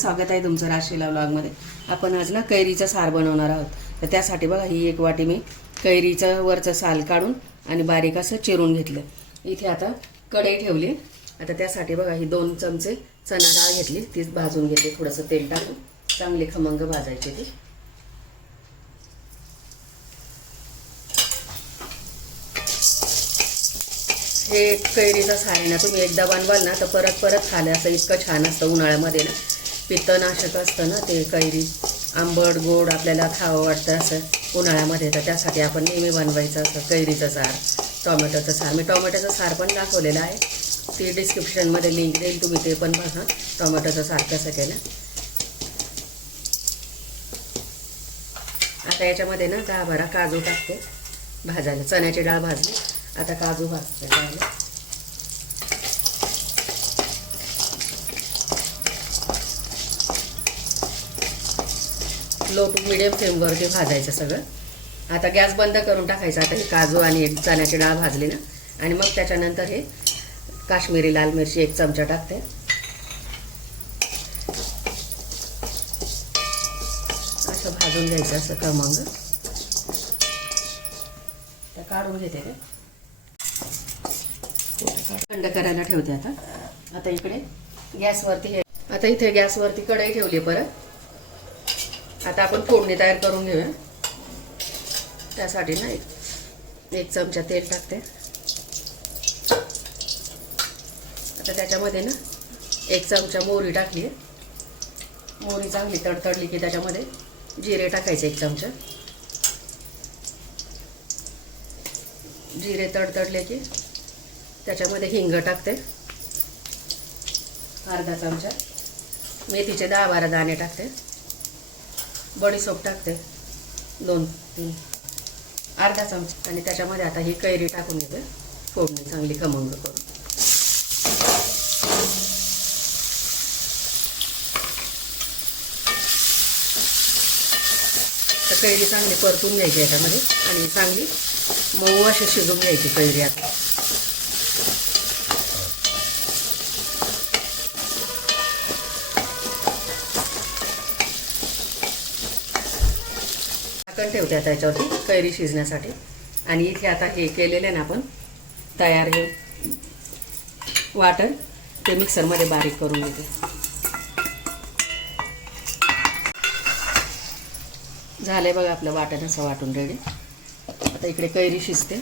स्वागत आहे तुमचं राशीला ब्लॉगमध्ये आपण आज ना कैरीचं सार बनवणार आहोत. तर त्यासाठी बघा ही एक वाटी मी कैरीचं वरचं साल काढून आणि बारीक असं चिरून घेतलं. इथे आता कढई ठेवली. आता त्यासाठी बघा ही दोन चमचे चणा डाळ घेतली. तीच भाजून घेते थोडंसं तेल टाकून. चांगली खमंग भाजायची ती. हे कैरीचं सार आहे ना तुम्ही एकदा बनवाल ना तर परत परत खाल्या असं इतकं छान असतं उन्हाळ्यामध्ये ना. पित्तनाशक असतं ना ते कैरी. आंबट गोड आपल्याला खावं वाटतं असं उन्हाळ्यामध्ये तर त्यासाठी आपण नेहमी बनवायचं असं कैरीचं सार टॉमॅटोचं सार. मी टॉमॅटोचं सार पण दाखवलेलं आहे. ती डिस्क्रिप्शनमध्ये लिंक देईल तुम्ही ते पण बघा. टॉमॅटोचं सार कसं केलं. आता याच्यामध्ये ना दहा बारा काजू टाकते. भाजायला चण्याची डाळ भाजली. आता काजू भाजते लो टू मिडियम फ्लेमवरती भाजायचं सगळं. आता गॅस बंद करून टाकायचा. आता हे काजू आणि चण्याची डाळ भाजली ना. आणि मग त्याच्यानंतर हे काश्मीरी लाल मिरची एक चमचा टाकते. असं भाजून घ्यायचं असं क्रमांक. त्या काढून घेते ते. थंड करायला ठेवते आता. आता इकडे गॅसवरती हे आता इथे गॅसवरती कढई ठेवली परत. आता आपण फोडणी तयार करून घेऊया. त्यासाठी ना एक एक चमचा तेल टाकते. आता त्याच्यामध्ये ना एक चमचा मोहरी टाकली आहे. मोहरी चांगली तडतडली की त्याच्यामध्ये जिरे टाकायचे एक चमचा. जिरे तडतडले की त्याच्यामध्ये हिंग टाकते. अर्धा चमचा. मेथीचे दहा बारा दाणे टाकते. बडीसोप टाकते. दोन तीन अर्धा चमचा. आणि त्याच्यामध्ये आता ही कैरी टाकून घेते. फोडणी चांगली खमंग करून. तर कैरी चांगली परतून घ्यायची याच्यामध्ये. आणि चांगली मऊ अशी शिजून घ्यायची कैरी आता. झाकण ठेवते आता याच्यावरती कैरी शिजण्यासाठी. आणि इथे आता हे केलेले ना आपण तयार हे वाटण ते मिक्सरमध्ये बारीक करून घेते. झालंय बघा आपलं वाटण असं वाटून रेडी आता इकडे कैरी शिजते.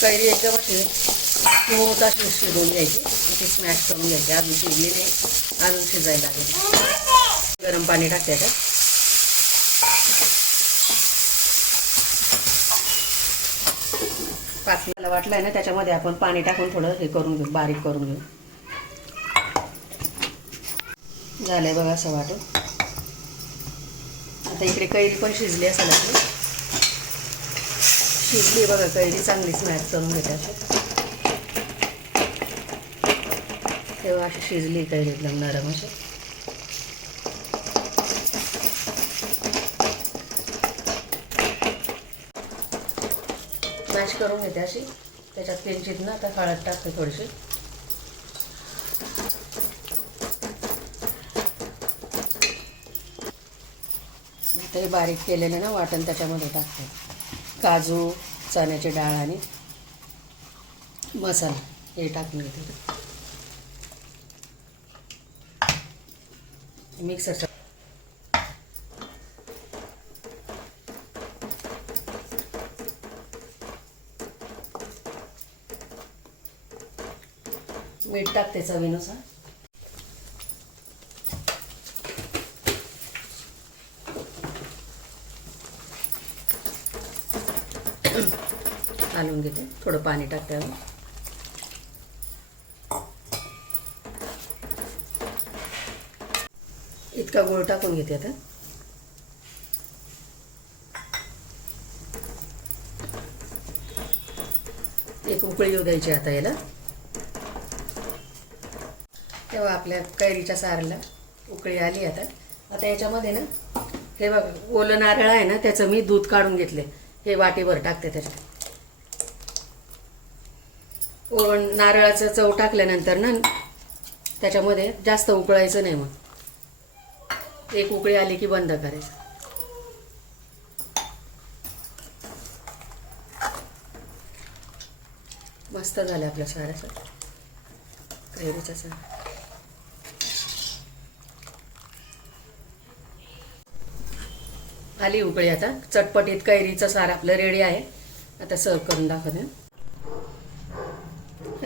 कैरी एकदम अशी स्मूथ अशी शिजवून घ्यायची. ती स्मॅश करून घ्यायची. अजून शिजली नाही. अजून शिजायला लागेल. गरम पाणी टाकते त्यात. पाच मिनिटाला वाटलंय ना त्याच्यामध्ये आपण पाणी टाकून थोडं हे करून घेऊ बारीक करून घेऊ. झालंय बघा असं वाटून. आता इकडे कैरी पण शिजली असेल आपली. शिजली बघा कैरी चांगली स्मॅश करून घेतात तेव्हा अशी शिजली कैरी एकदम नरम अशी. मॅश करून घेते अशी. त्याच्यात किंचित ना आता हळद टाकते थोडीशी. ते बारीक केलेले ना वाटण त्याच्यामध्ये टाकते. काजू चण्याची डाळ आणि मसाला हे टाकून घेते. मिक्सरचा टाकते चवीनुसार. घालून घेते. थोडं पाणी टाकते इतका गोळ टाकून घेते आता. एक उकळी येऊ द्यायची आता याला. तेव्हा आपल्या कैरीच्या सारला उकळी आली आता. आता याच्यामध्ये ना हे बघ ओलं नारळ आहे ना त्याचं मी दूध काढून घेतले हे वाटीवर टाकते त्याच्यात. ओ नारळाचं चव टाकल्यानंतर ना त्याच्यामध्ये जास्त उकळायचं नाही मग. एक उकळी आली की बंद करायचं. मस्त झालं आपलं साराचं कैरीच्या सार. आली उकळी आता. चटपटीत कैरीचं सार आपलं रेडी आहे. आता सर्व करून दाखवते.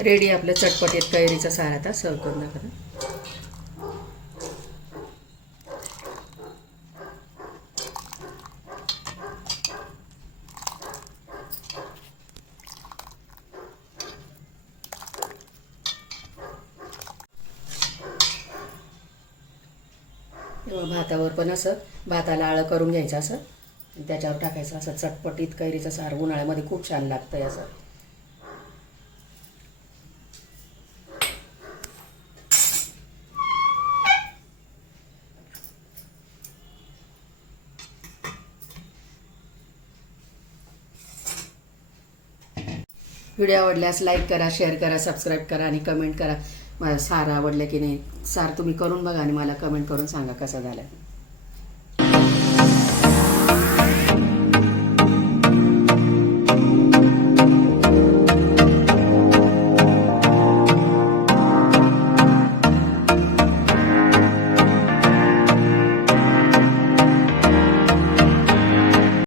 रेडी आपलं चटपटीत कैरीचं सार आता सर्व करून दाखवते. भातावर पण असं भाताला आळं करून घ्यायचं असं आणि त्याच्यावर टाकायचं असं चटपटीत कैरीचं सार उन्हाळ्यामध्ये खूप छान लागतं असं. व्हिडिओ आवडल्यास लाईक करा शेअर करा सबस्क्राईब करा आणि कमेंट करा. सार आवडलं की नाही सार तुम्ही करून बघा आणि मला कमेंट करून सांगा कसं झालं.